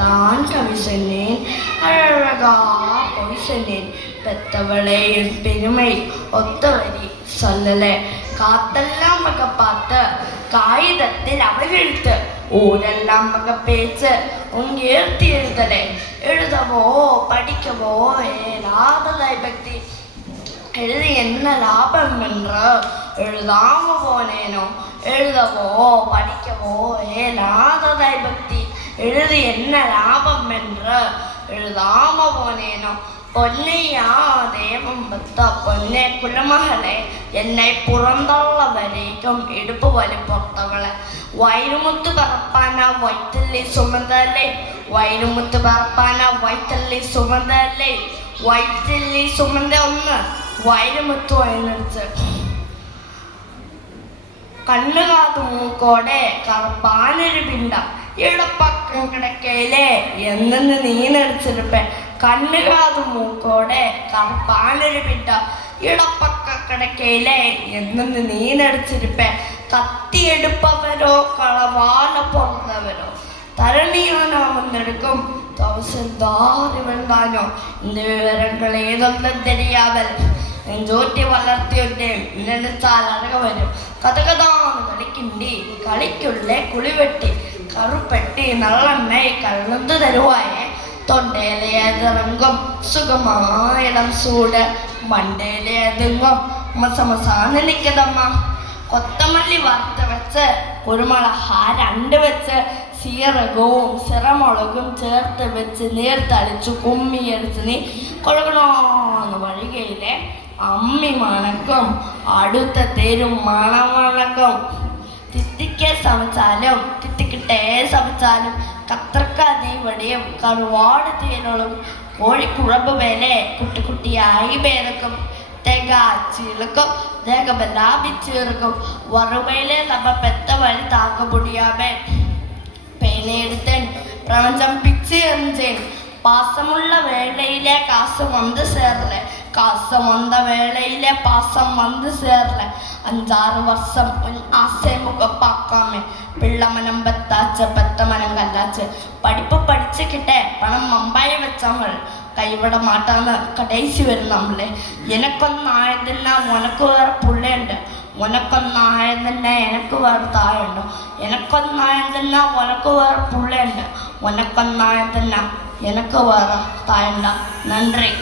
தான் கவி சொன்னேன், அழகா பொய் சொன்னேன். பெத்தவளை பெருமை ஒத்தவரி சொல்லல. காத்தெல்லாம் மக பார்த்து காகிதத்தில் அவள் எழுத்து, ஊரெல்லாம் மக பேச்சு உங்க எழுத்து எழுதலை. எழுதவோ படிக்கவோ ஏலாததாய் பக்தி. எழுதி என்ன லாபம் என்று எழுதாம போனேனோ. எழுதவோ படிக்கவோ ஏலாததாய் பக்தி. எழுதி என்ன லாபம் என்று எழுதாம போனேனோ. பொன்னையா தேவம் பத்த പൊന്നെ കുലമകളെ, എന്നെ പുറന്തള്ള വരേക്കും ഇടുപ്പ് വലി പുറത്തവളെ. വൈരുമുത്ത് പറപ്പാന വൈത്തല്ലി സുമന്തല്ലേ, വൈരുമുത്ത് പറപ്പാന വൈത്തല്ലി സുമന്തല്ലേ. വൈത്തല്ലി സുമന്ത ഒന്ന് വൈരുമുത്ത് വയനെടുത്ത് കണ്ണുകാതു മൂക്കോടെ കറുപ്പാനൊരു പിണ്ട ഇടപ്പക്കം കിടക്കയിലെ എന്നു നീനടിച്ചിരുപ്പേ. കണ്ണുകാതു മൂക്കോടെ കറുപ്പാനൊരു പിണ്ട ഇടപ്പക്ക കിടക്കയിലെ എന്നു നീനടിച്ചിരുപ്പേ. കത്തിയെടുപ്പവരോ കളവാല പുറന്നവരോ തരണിയാനാവെന്നെടുക്കും തവസന്താറി വേണ്ടാനോ. இந்த വിവരങ്ങൾ ഏതൊന്നും தெரியாവൽ നെഞ്ചോറ്റി വളർത്തിയൊക്കെ നിലച്ചാൽ അഴക വരും. കഥകഥാന്ന് കളിക്കിണ്ടി കളിക്കുള്ളേ കുളിവെട്ടി കറുപ്പെട്ടി നല്ലെണ്ണ കഴുതു തരുവായേ. തൊണ്ടയിലേതിറങ്ങും സുഖമായിടം സൂട്, മണ്ടയിലേതെങ്ങും മസമസാനിക്കതമ്മ. കൊത്തമല്ലി വറുത്ത് വെച്ച് കുരുമുളക് രണ്ട് വെച്ച് സീരകവും സിറമുളകും ചേർത്ത് വെച്ച് നീർത്തളിച്ചു കുമ്മിയടിച്ച് നീ കൊഴകണോന്ന് വഴികയിലെ അമ്മി മണക്കും അടുത്ത തെരും മണമണക്കും. തിത്തിക്കെ സമിച്ചാലും തിത്തിക്കിട്ടേ സമിച്ചാലും കത്രക്ക തീവടിയും കറുവാട് തീരളും കോഴിക്കുഴമ്പ് മേലെ കുട്ടി കുട്ടിയായി പേരക്കും. തെകാച്ചിളുക്കും ദേഹമെല്ലാം പിച്ചീർക്കും. വറുമയിലെ നമ്മ പെത്ത വഴി താക്ക മുടിയാമേ. പേനയെടുത്തൻ പ്രപഞ്ചം പിച്ച് എറിഞ്ചേൻ. പാസമുള്ള വേളയിലെ കാസം വന്ന് ചേർലെ, കാസം വന്ന വേളയിലെ പാസം വന്ന് ചേർലെ. 5-6 വർഷം ആശയമുഖപ്പാക്കാമേ. പിള്ളമനം പെത്താച്ച് പെത്തമനം കല്ലാച്ച്. പഠിപ്പ് പഠിച്ച് കിട്ടേ പണം മമ്പായി വെച്ചമ്മൾ കൈവിട മാട്ടാന്ന് കടയിച്ച് വരും നമ്മളെ. എനക്കൊന്നായതിനാ ഉനക്ക് വേറെ പുള്ളുണ്ട്, ഉനക്കൊന്നായതിനാ എനക്ക് വേറെ തായുണ്ടോ. എനക്കൊന്നായതിനാ ഉനക്ക് വേറെ പുള്ളുണ്ട്, ഉനക്കൊന്നായതിനാ എനക്ക് വേറെ തായുണ്ട. നന്ദി.